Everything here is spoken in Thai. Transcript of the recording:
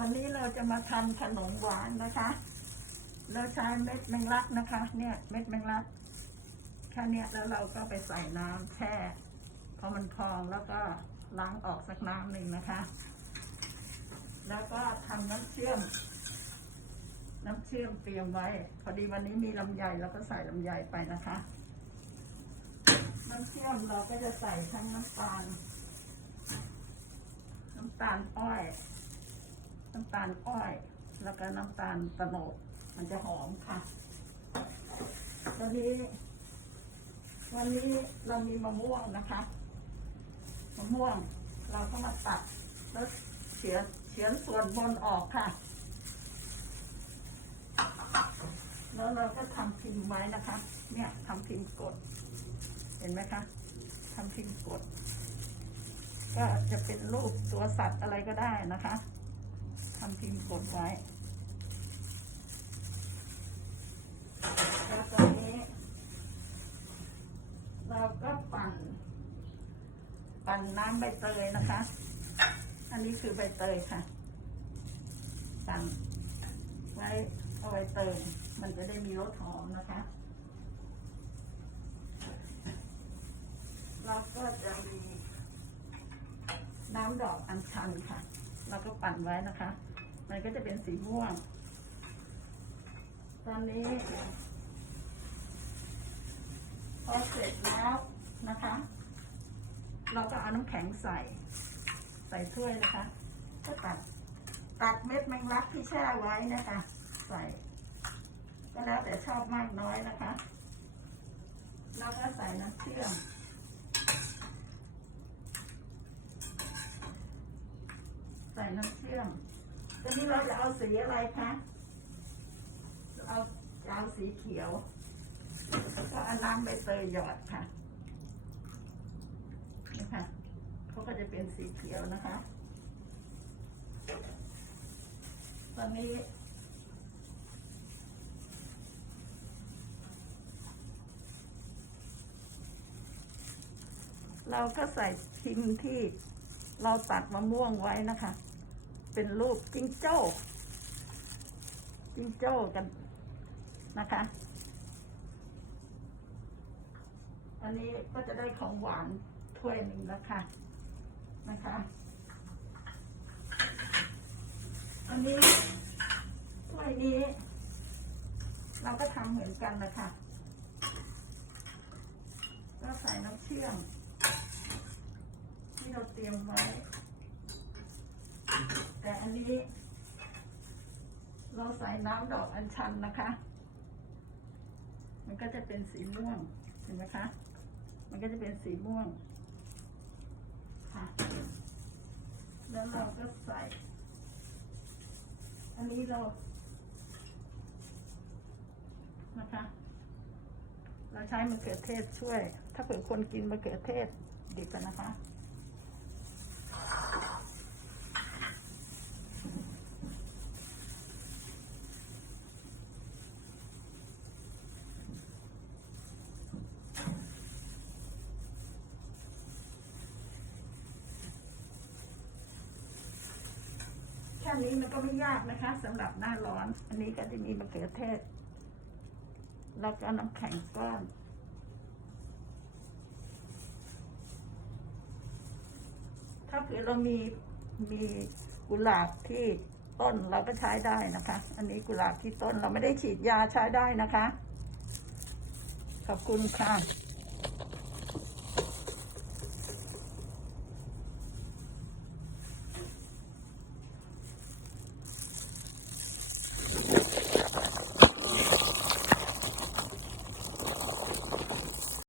วันนี้เราจะมาทำขนมหวานนะคะ เราใช้เม็ดแมงลักนะคะ เนี่ยเม็ดแมงลักแค่เนี้ยแล้วเราก็ไปใส่น้ำแช่พอมันพองแล้วก็ล้างออกสักน้ำหนึ่งนะคะ แล้วก็ทำน้ำเชื่อม น้ำเชื่อมเตรียมไว้ พอดีวันนี้มีลำไยเราก็ใส่ลำไยไปนะคะ น้ำเชื่อมเราก็จะใส่ทั้งน้ำตาล น้ำตาลอ้อย น้ำตาลอ้อย แล้วก็น้ำตาลตะโนดมันจะหอมค่ะวันนี้ วันนี้เรามีมะม่วงนะคะมะม่วงเราก็มาตัดแล้วเฉียนเฉียนส่วนบนออกค่ะ แล้วเราก็ทำพิมพ์ไว้นะคะ เนี่ยทำพิมพ์กด เห็นไหมคะทำพิมพ์กด ก็จะเป็นรูปตัวสัตว์อะไรก็ได้นะคะ ทำพิมพ์กดไว้แล้วตอนนี้ เราก็ปั่น ปั่นน้ำใบเตยนะคะ อันนี้คือใบเตยค่ะ ปั่นไว้เอาไว้เติม มันจะได้มีรสหอมนะคะ เราก็จะมีน้ำดอกอัญชันค่ะ ปั่นไว้นะคะ มันก็จะเป็นสีม่วง ตอนนี้พอเสร็จแล้วนะคะ เราก็เอาน้ำแข็งใส่ ใส่ถ้วยนะคะ ก็ตัดตัดเม็ดแมงลักที่แช่ไว้นะคะ ใส่ ก็แล้วแต่ชอบมากน้อยนะคะแล้วก็ใส่น้ำเชื่อม ใส่น้ำเชื่อม ตอนนี้เราจะเอาสีอะไรคะเอาเอาสีเขียวก็เอาน้ำใบเตยหยอดค่ะนี่ค่ะเขาก็จะเป็นสีเขียวนะคะ ตอนนี้เราก็ใส่พิมพ์ที่เราตัดมะม่วงไว้นะคะ เป็นรูปจิงโจ้จิงโจ้กันนะคะ อันนี้ก็จะได้ของหวานถ้วยหนึ่งแล้วค่ะนะคะ อันนี้ถ้วยนี้ เราก็ทำเหมือนกันนะคะก็ใส่น้ำเชื่อมที่เราเตรียมไว้ อันนี้ เราใส่น้ำดอกอัญชันนะคะ มันก็จะเป็นสีม่วงเห็นไหมคะ มันก็จะเป็นสีม่วงค่ะแล้วเราก็ใส่ อันนี้เรานะคะ เราใช้มะเขือเทศช่วย ถ้าเผื่อคนกินมะเขือเทศดิบกันนะคะ แค่นี้มันก็ไม่ยากนะคะสำหรับหน้าร้อน อันนี้ก็จะมีมะเขือเทศ แล้วก็น้ำแข็งก้อนถ้าเผื่อเรามีมีกุหลาบที่ต้นเราก็ใช้ได้นะคะ อันนี้กุหลาบที่ต้นเราไม่ได้ฉีดยาใช้ได้นะคะ ขอบคุณค่ะ